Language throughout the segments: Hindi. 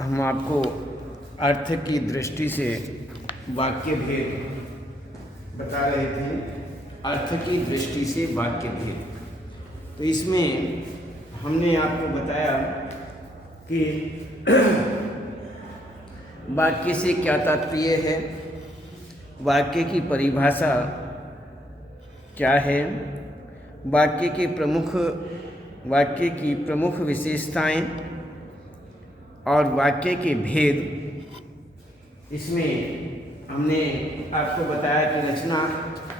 हम आपको अर्थ की दृष्टि से वाक्य भेद बता रहे थे। अर्थ की दृष्टि से वाक्य भेद, तो इसमें हमने आपको बताया कि वाक्य से क्या तात्पर्य है, वाक्य की परिभाषा क्या है, वाक्य की प्रमुख विशेषताएं और वाक्य के भेद। इसमें हमने आपको बताया कि रचना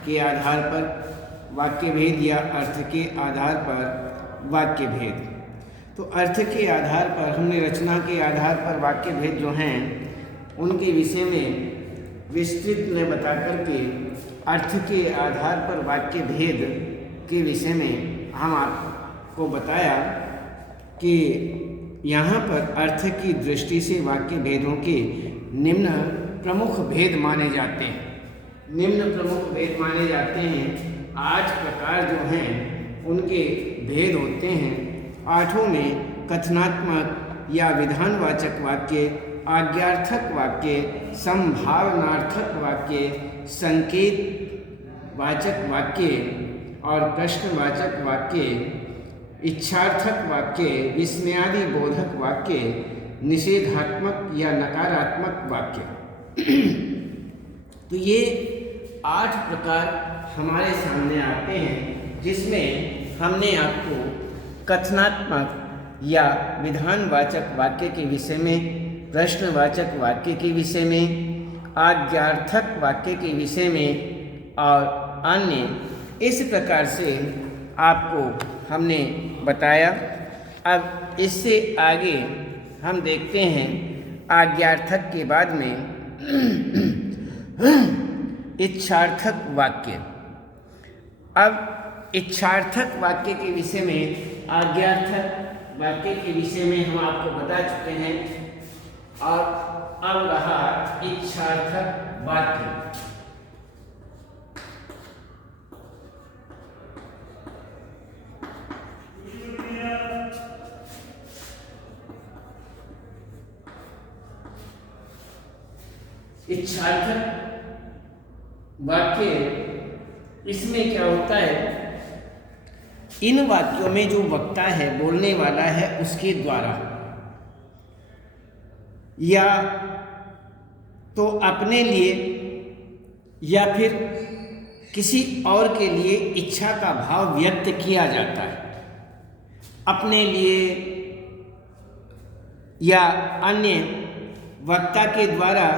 के आधार पर वाक्य भेद या अर्थ के आधार पर वाक्य भेद। तो अर्थ के आधार पर हमने रचना के आधार पर वाक्य भेद जो हैं उनके विषय में विस्तृत में बता करके अर्थ के आधार पर वाक्य भेद के विषय में हम आपको बताया कि यहाँ पर अर्थ की दृष्टि से वाक्य भेदों के निम्न प्रमुख भेद माने जाते हैं। निम्न प्रमुख भेद माने जाते हैं। 8 प्रकार जो हैं उनके भेद होते हैं। 8 में कथनात्मक या विधानवाचक वाक्य, आज्ञार्थक वाक्य, संभावनार्थक वाक्य, संकेत वाचक वाक्य और प्रश्नवाचक वाक्य, इच्छार्थक वाक्य, विस्मयादि बोधक वाक्य, निषेधात्मक या नकारात्मक वाक्य। तो ये 8 प्रकार हमारे सामने आते हैं, जिसमें हमने आपको कथनात्मक या विधानवाचक वाक्य के विषय में, प्रश्नवाचक वाक्य के विषय में, आज्ञार्थक वाक्य के विषय में और अन्य इस प्रकार से आपको हमने बताया। अब इससे आगे हम देखते हैं आज्ञार्थक के बाद में इच्छार्थक वाक्य। अब इच्छार्थक वाक्य के विषय में, आज्ञार्थक वाक्य के विषय में हम आपको बता चुके हैं और अब रहा इच्छार्थक वाक्य। इच्छार्थक वाक्य, इसमें क्या होता है, इन वाक्यों में जो वक्ता है, बोलने वाला है, उसके द्वारा या तो अपने लिए या फिर किसी और के लिए इच्छा का भाव व्यक्त किया जाता है। अपने लिए या अन्य वक्ता के द्वारा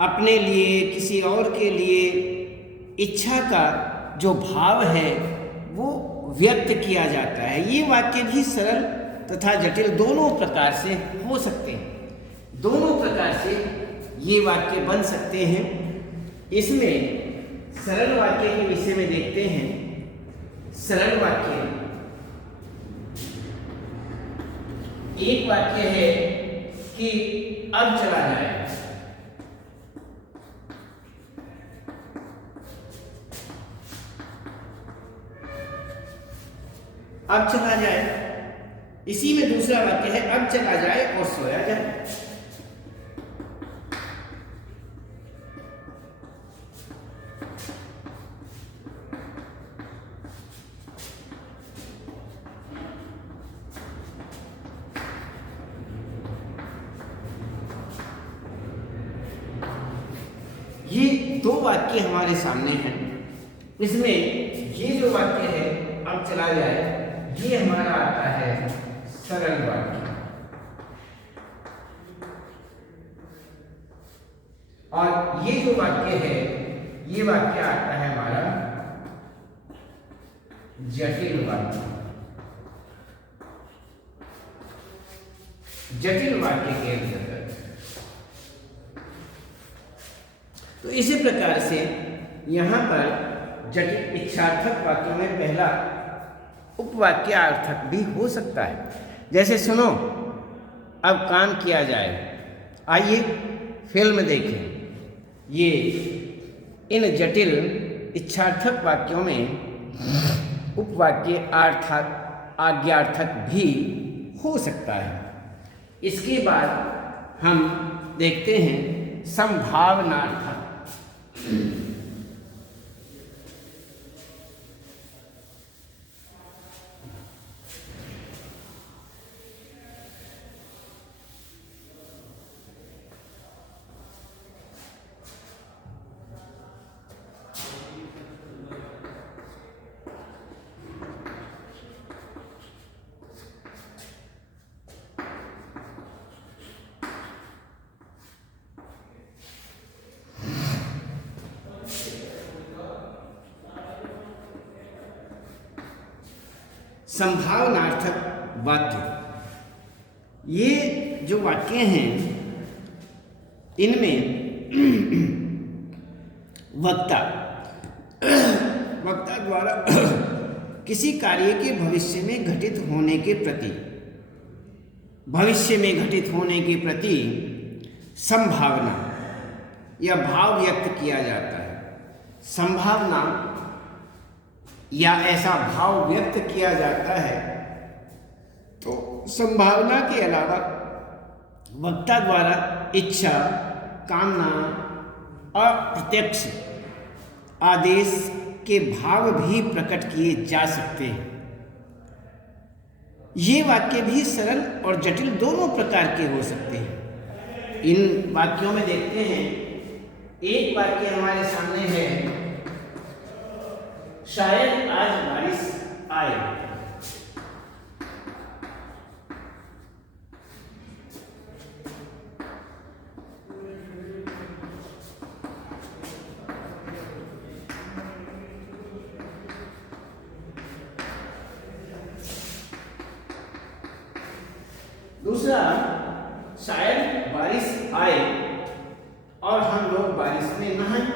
अपने लिए, किसी और के लिए इच्छा का जो भाव है वो व्यक्त किया जाता है। ये वाक्य भी सरल तथा जटिल दोनों प्रकार से हो सकते हैं। दोनों प्रकार से ये वाक्य बन सकते हैं। इसमें सरल वाक्य के विषय में देखते हैं। सरल वाक्य, एक वाक्य है कि अब चला जाए, अब चला जाए। इसी में दूसरा वाक्य है अब चला जाए और सोया जाए। ये 2 वाक्य हमारे सामने हैं। इसमें ये जो वाक्य है अब चला जाए, ये हमारा आता है सरल वाक्य, और ये जो वाक्य है ये वाक्य आता है हमारा जटिल वाक्य। जटिल वाक्य के अंतर्गत। तो इसी प्रकार से यहाँ पर जटिल इच्छार्थक वाक्यों में पहला उपवाक्यार्थक भी हो सकता है। जैसे सुनो अब काम किया जाए, आइए फिल्म देखें। ये इन जटिल इच्छार्थक वाक्यों में उपवाक्य अर्थात आज्ञार्थक भी हो सकता है। इसके बाद हम देखते हैं संभावनार्थक। संभावनार्थक वाक्य, ये जो वाक्य हैं इनमें वक्ता द्वारा किसी कार्य के भविष्य में घटित होने के प्रति संभावना या भाव व्यक्त किया जाता है। संभावना या ऐसा भाव व्यक्त किया जाता है। तो संभावना के अलावा वक्ता द्वारा इच्छा, कामना, अप्रत्यक्ष आदेश के भाव भी प्रकट किए जा सकते हैं। ये वाक्य भी सरल और जटिल दोनों प्रकार के हो सकते हैं। इन वाक्यों में देखते हैं, एक वाक्य हमारे सामने है, शायद आज बारिश आए। दूसरा, शायद बारिश आए और हम लोग बारिश में नहाएं।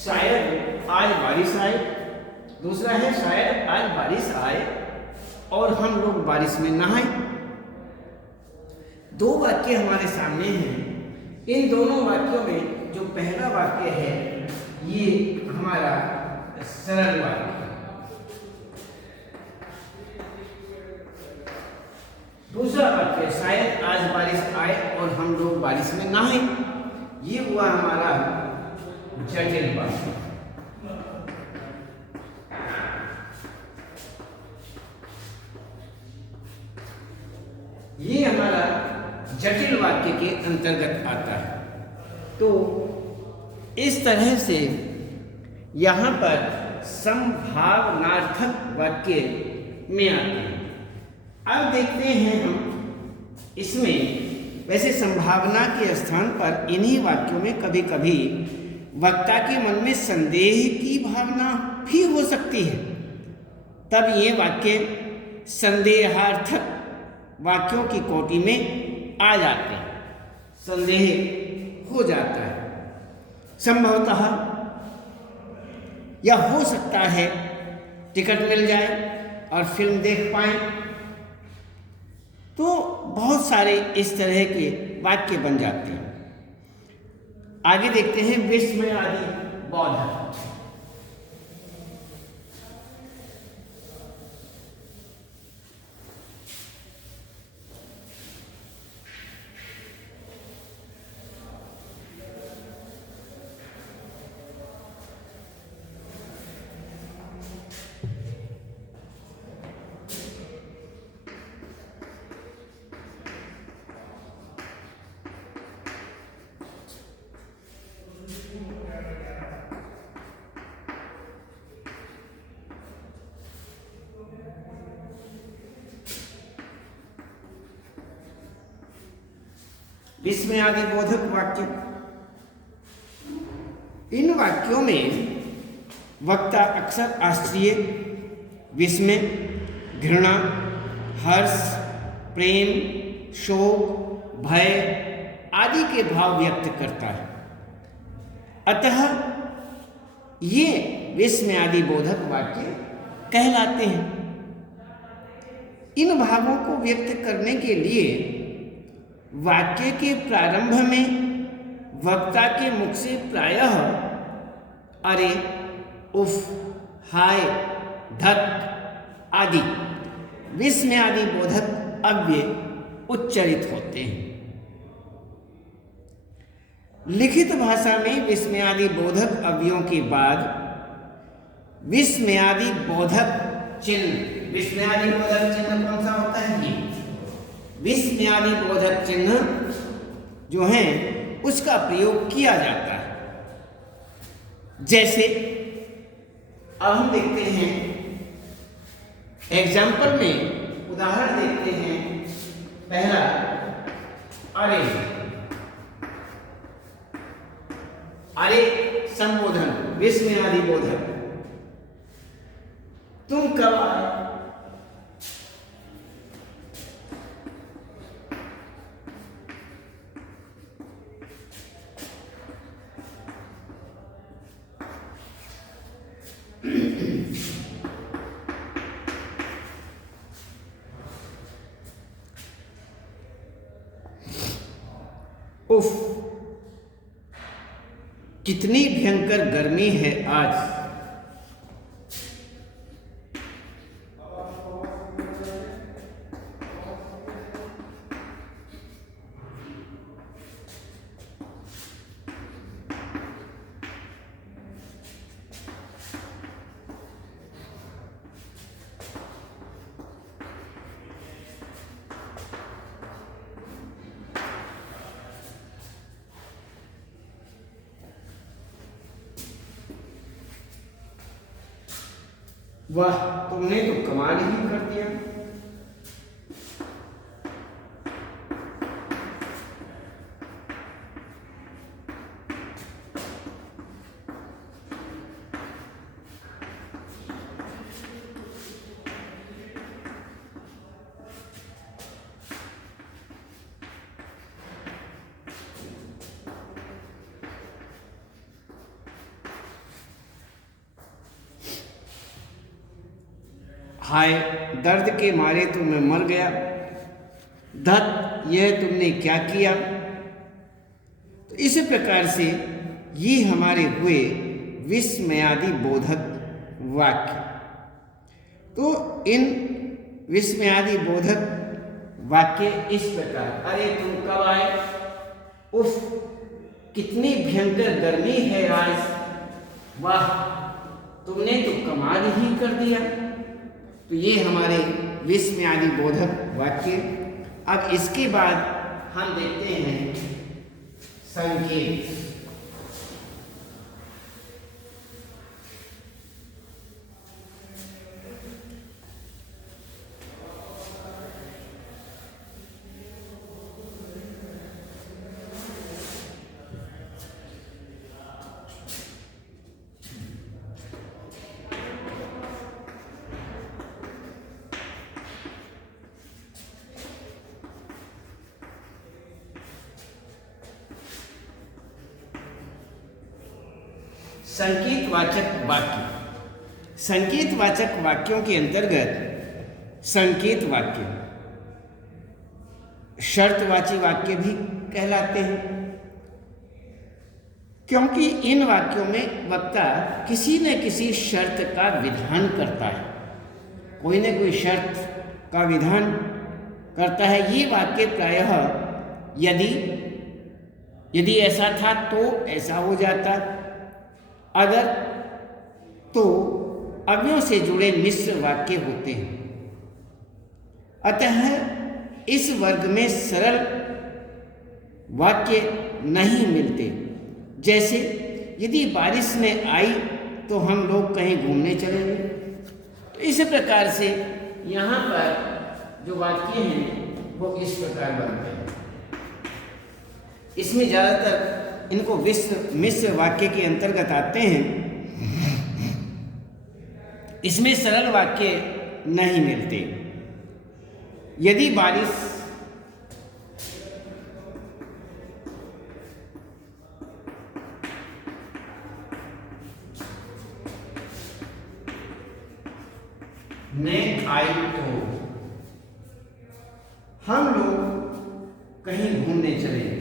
शायद आज बारिश आए। दूसरा है, शायद आज बारिश आए और हम लोग बारिश में नहाएं। दो वाक्य हमारे सामने हैं। इन दोनों वाक्यों में जो पहला वाक्य है ये हमारा सरल वाक्य है। दूसरा वाक्य, शायद आज बारिश आए और हम लोग बारिश में नहाएं, ये हुआ हमारा जटिल वाक्य। ये हमारा जटिल वाक्य के अंतर्गत आता है। तो इस तरह से यहाँ पर संभावनार्थक वाक्य में आते हैं। अब देखते हैं हम इसमें, वैसे संभावना के स्थान पर इन्हीं वाक्यों में कभी कभी वक्ता के मन में संदेह की भावना भी हो सकती है। तब ये वाक्य संदेहार्थक वाक्यों की कोटि में आ जाते हैं। संदेह हो जाता है। संभवतः या हो सकता है टिकट मिल जाए और फिल्म देख पाएं। तो बहुत सारे इस तरह के वाक्य बन जाते हैं। आगे देखते हैं विस्मयादि बोधक। विस्मयादि बोधक वाक्य। इन वाक्यों में वक्ता अक्सर आश्चर्य, विस्मय, घृणा, हर्ष, प्रेम, शोक, भय आदि के भाव व्यक्त करता है। अतः ये विस्मयादि बोधक वाक्य कहलाते हैं। इन भावों को व्यक्त करने के लिए वाक्य के प्रारंभ में वक्ता के मुख से प्रायः अरे, उफ, हाय, धत आदि विस्मयादि बोधक अव्यय उच्चरित होते हैं। लिखित भाषा में विस्मयादि बोधक अव्ययों के बाद विस्मयादि बोधक चिन्ह, विस्मयादि बोधक चिन्ह कौन सा होता है? ये विस्मयादि बोधक चिन्ह जो है उसका प्रयोग किया जाता है। जैसे अब हम देखते हैं, एग्जाम्पल में उदाहरण देखते हैं। पहला, अरे, अरे संबोधन, विस्मयादि बोधक। तुम कब आए? उफ, कितनी भयंकर गर्मी है आज। वाह, तुमने तो कमाल ही कर दिया। हाय, दर्द के मारे तो मैं मर गया। धत, यह तुमने क्या किया। तो इस प्रकार से ये हमारे हुए विस्मयादि बोधक वाक्य। तो इन विस्मयादि बोधक वाक्य इस प्रकार, अरे तुम कब आए, उफ, कितनी भयंकर गर्मी है आज, वाह, तुमने तो कमाल ही कर दिया। तो ये हमारे विस्मयादि बोधक वाक्य। अब इसके बाद हम देखते हैं संकेत। संकेतवाचक वाक्य। संकेतवाचक वाक्यों के अंतर्गत संकेत वाक्य, शर्तवाची वाक्य भी कहलाते हैं, क्योंकि इन वाक्यों में वक्ता किसी न किसी शर्त का विधान करता है, कोई न कोई शर्त का विधान करता है। ये वाक्य प्रायः यदि ऐसा था तो ऐसा हो जाता, अगर तो अव्ययों से जुड़े मिश्र वाक्य होते हैं। अतः इस वर्ग में सरल वाक्य नहीं मिलते। जैसे यदि बारिश में आई तो हम लोग कहीं घूमने चलेंगे। तो इस प्रकार से यहाँ पर जो वाक्य हैं वो इस प्रकार बनते हैं। इसमें ज़्यादातर इनको मिश्र वाक्य के अंतर्गत आते हैं। इसमें सरल वाक्य नहीं मिलते। यदि बारिश ने आई तो हम लोग कहीं घूमने चलेंगे।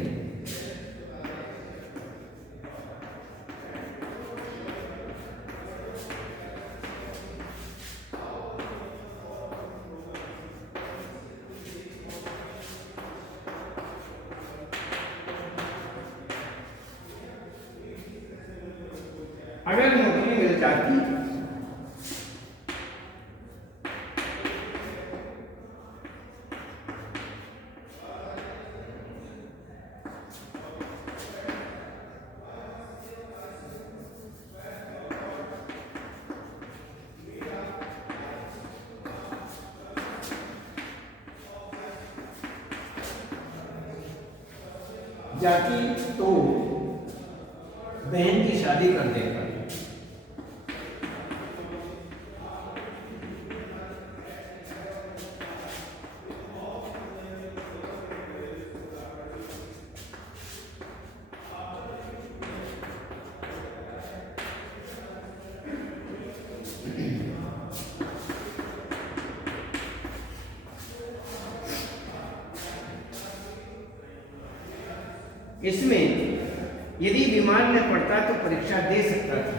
अगर नौकरी मिल जाती तो बहन की शादी कर देगा। इसमें यदि बीमार न पड़ता तो परीक्षा दे सकता था।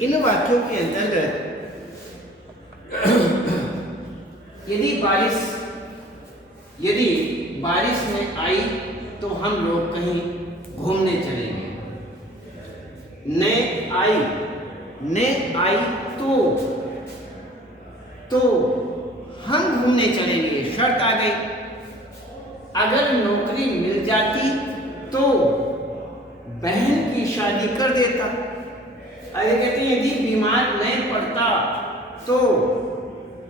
इन वाक्यों के अंतर्गत यदि बारिश में आई तो हम लोग कहीं घूमने चलेंगे। ने आई तो हम घूमने चलेंगे, शर्त आ गई। अगर नौकरी मिल जाती तो बहन की शादी कर देता। अरे कहते हैं यदि बीमार नहीं पड़ता तो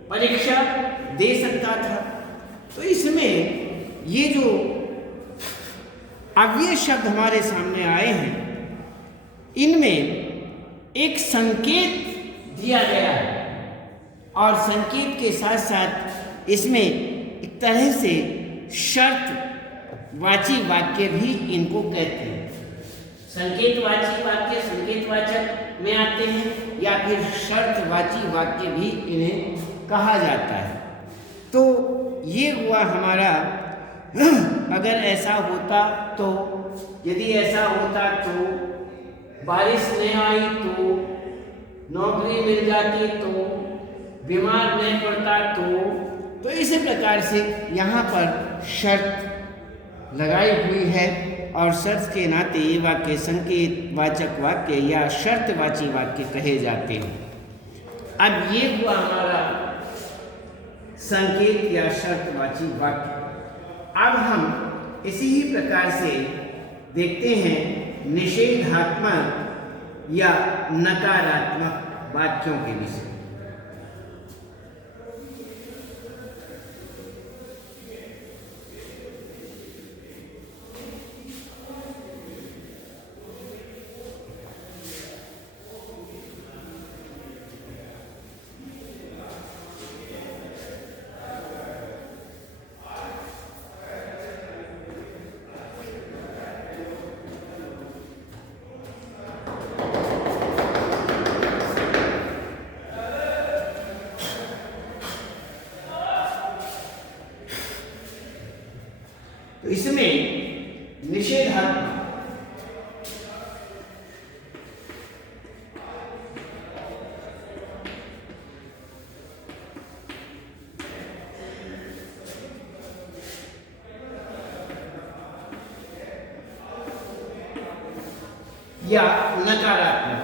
परीक्षा दे सकता था। तो इसमें ये जो अव्यय शब्द हमारे सामने आए हैं, इनमें एक संकेत दिया गया है और संकेत के साथ साथ इसमें एक तरह से शर्तवाची वाक्य भी इनको कहते हैं। संकेतवाची वाक्य संकेतवाचक में आते हैं या फिर शर्तवाची वाक्य भी इन्हें कहा जाता है। तो ये हुआ हमारा अगर ऐसा होता तो, यदि ऐसा होता तो, बारिश नहीं आई तो, नौकरी मिल जाती तो, बीमार नहीं पड़ता तो इसी प्रकार से यहाँ पर शर्त लगाई हुई है और शर्त के नाते ये वाक्य संकेत वाचक वाक्य या शर्तवाची वाक्य कहे जाते हैं। अब ये हुआ हमारा संकेत या शर्तवाची वाक्य। अब हम इसी ही प्रकार से देखते हैं निषेधात्मक या नकारात्मक वाक्यों के विषय। तो इसमें निषेधात्मक या नकारात्मक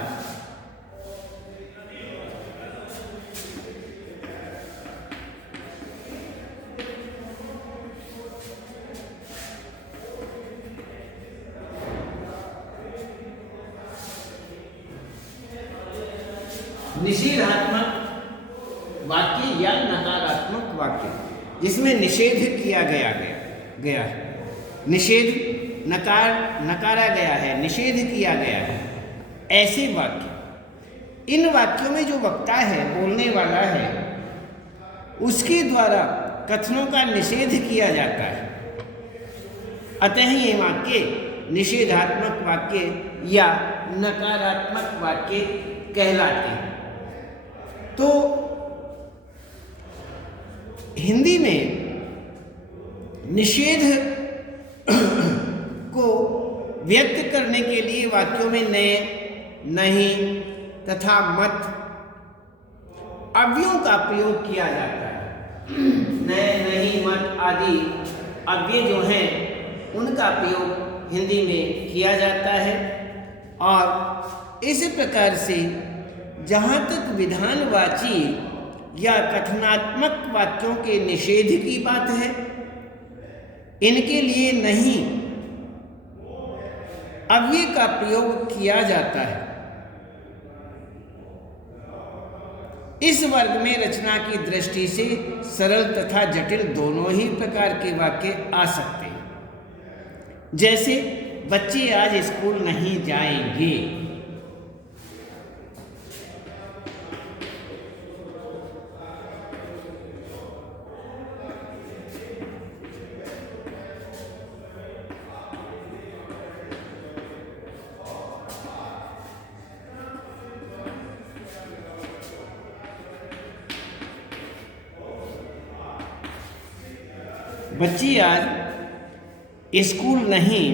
निषेधात्मक वाक्य या नकारात्मक वाक्य जिसमें निषेध किया गया है, निषेध नकारा गया है, निषेध किया गया है, ऐसे वाक्य। इन वाक्यों में जो वक्ता है, बोलने वाला है, उसके द्वारा कथनों का निषेध किया जाता है, अतः ये वाक्य निषेधात्मक वाक्य या नकारात्मक वाक्य कहलाते हैं। तो हिंदी में निषेध को व्यक्त करने के लिए वाक्यों में ने, नहीं तथा मत अव्ययों का प्रयोग किया जाता है। ने, नहीं, मत आदि अव्यय जो हैं उनका प्रयोग हिंदी में किया जाता है। और इस प्रकार से जहाँ तक विधानवाची या कथनात्मक वाक्यों के निषेध की बात है, इनके लिए नहीं अव्यय का प्रयोग किया जाता है। इस वर्ग में रचना की दृष्टि से सरल तथा जटिल दोनों ही प्रकार के वाक्य आ सकते हैं। जैसे बच्चे आज स्कूल नहीं जाएंगे, बच्चे आज स्कूल नहीं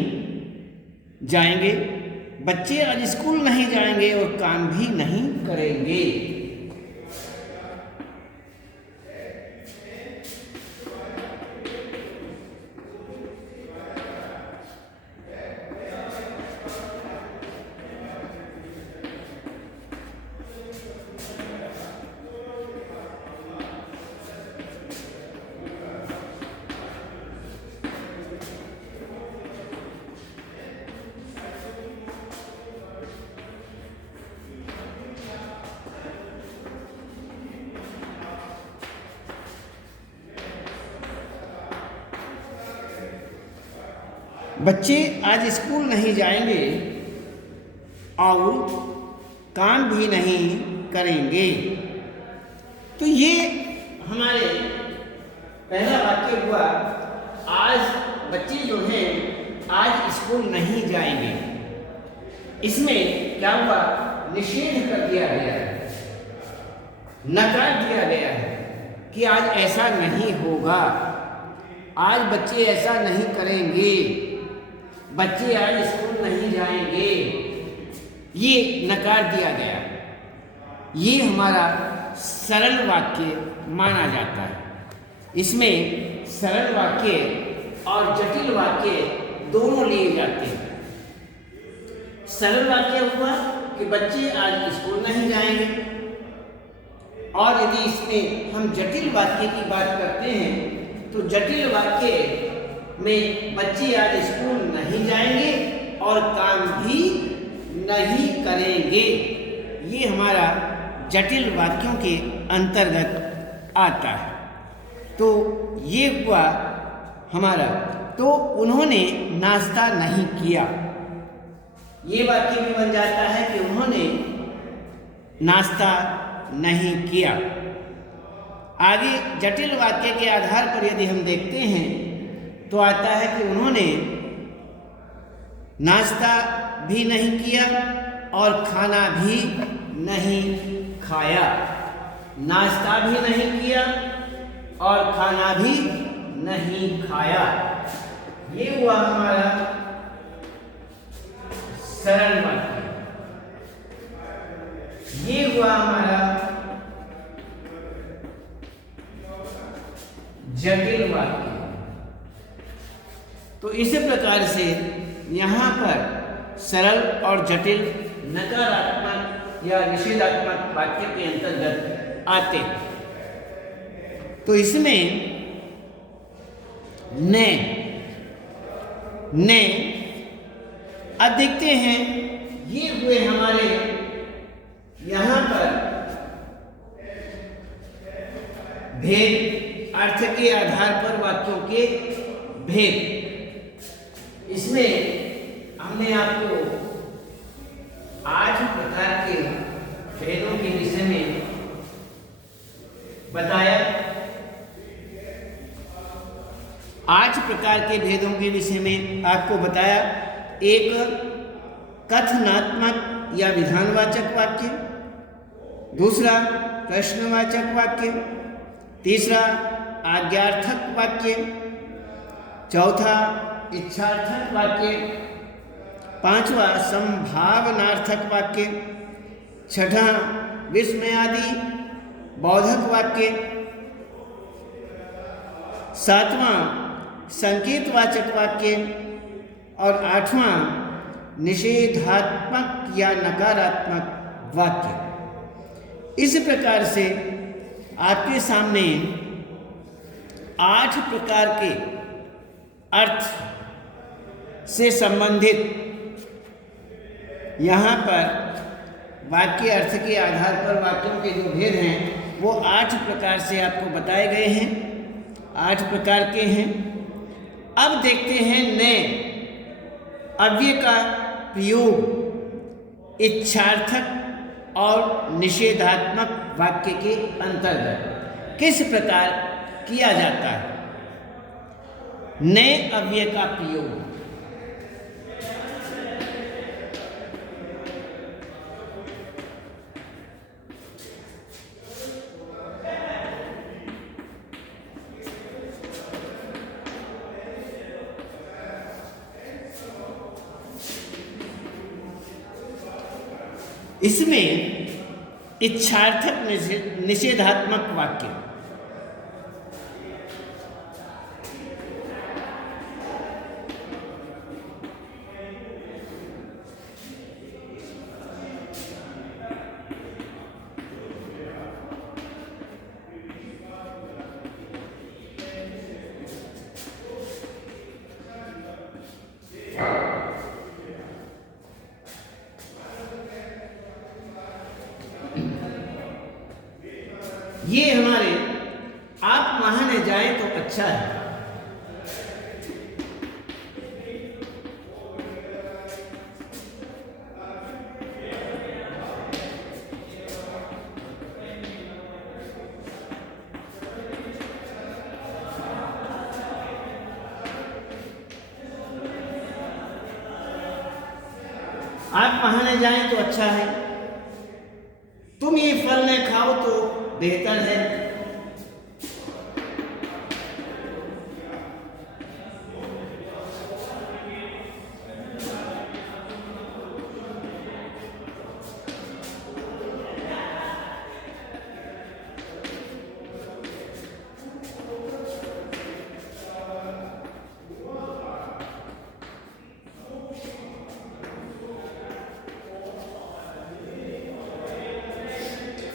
जाएंगे, बच्चे आज स्कूल नहीं जाएंगे और काम भी नहीं करेंगे। बच्चे आज स्कूल नहीं जाएंगे और काम भी नहीं करेंगे। तो ये हमारे पहला वाक्य हुआ, आज बच्चे जो हैं आज स्कूल नहीं जाएंगे। इसमें क्या हुआ, निषेध कर दिया गया है, नकार दिया गया है कि आज ऐसा नहीं होगा, आज बच्चे ऐसा नहीं करेंगे, बच्चे आज स्कूल नहीं जाएंगे, ये नकार दिया गया। ये हमारा सरल वाक्य माना जाता है। इसमें सरल वाक्य और जटिल वाक्य दोनों लिए जाते हैं। सरल वाक्य हुआ कि बच्चे आज स्कूल नहीं जाएंगे, और यदि इसमें हम जटिल वाक्य की बात करते हैं तो जटिल वाक्य में बच्चे आज स्कूल नहीं जाएंगे और काम भी नहीं करेंगे, ये हमारा जटिल वाक्यों के अंतर्गत आता है। तो ये हुआ हमारा, तो उन्होंने नाश्ता नहीं किया, ये वाक्य भी बन जाता है कि उन्होंने नाश्ता नहीं किया। आगे जटिल वाक्य के आधार पर यदि हम देखते हैं तो आता है कि उन्होंने नाश्ता भी नहीं किया और खाना भी नहीं खाया। नाश्ता भी नहीं किया और खाना भी नहीं खाया, ये हुआ हमारा सरल वाक्य। ये हुआ हमारा जटिल वाक्य। तो इसी प्रकार से यहाँ पर सरल और जटिल नकारात्मक या निषेधात्मक वाक्य के अंतर्गत आते हैं। तो इसमें ने अब देखते हैं, ये हुए हमारे यहाँ पर भेद, अर्थ के आधार पर वाक्यों के भेद। इसमें हमने आपको 8 प्रकार के भेदों के विषय में बताया। 8 प्रकार के भेदों के विषय में आपको बताया। एक, कथनात्मक या विधानवाचक वाक्य। दूसरा, प्रश्नवाचक वाक्य। तीसरा, आज्ञार्थक वाक्य। चौथा, इच्छार्थक वाक्य। पांचवा, संभावनार्थक वाक्य। छठा, विस्मयादि बोधक वाक्य। सातवां, संकेतवाचक वाक्य। और आठवां, निषेधात्मक या नकारात्मक वाक्य। इस प्रकार से आपके सामने 8 प्रकार के अर्थ से संबंधित यहाँ पर वाक्य अर्थ के आधार पर वाक्यों के जो भेद हैं वो 8 प्रकार से आपको बताए गए हैं। 8 प्रकार के हैं। अब देखते हैं नए अव्यय का प्रयोग इच्छार्थक और निषेधात्मक वाक्य के अंतर्गत किस प्रकार किया जाता है। नए अव्यय का प्रयोग। इसमें इच्छार्थक निषेधात्मक वाक्य। ये हमारे आप वहां न जाए तो अच्छा है। आप वहां न जाए तो अच्छा है। तुम ये फल न खाओ तो बेहतर है।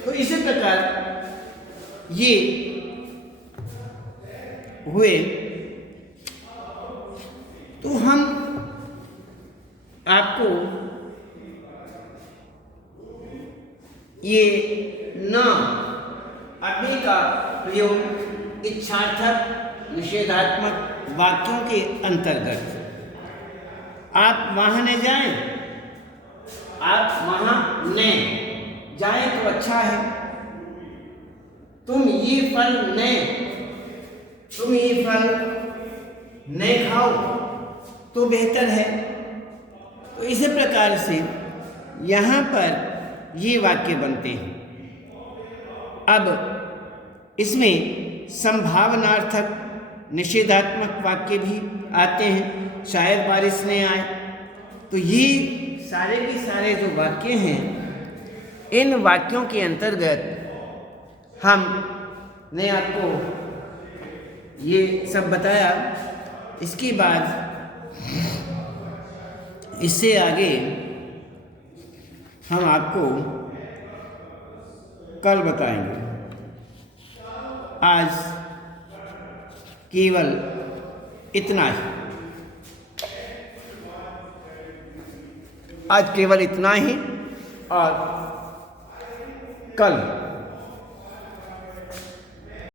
तो इसी प्रकार ये हुए। तो हम आपको ये न अव्यय का प्रयोग इच्छार्थक निषेधात्मक वाक्यों के अंतर्गत आप वहां न जाएं, आप वहां न जाएं तो अच्छा है। तुम ये फल न खाओ तो बेहतर है। तो इसी प्रकार से यहाँ पर ये वाक्य बनते हैं। अब इसमें संभावनार्थक निषेधात्मक वाक्य भी आते हैं। शायद बारिश न आए। तो ये सारे के सारे जो वाक्य हैं, इन वाक्यों के अंतर्गत हमने आपको ये सब बताया। इसके बाद इससे आगे हम आपको कल बताएंगे। आज केवल इतना ही। आज केवल इतना ही और कल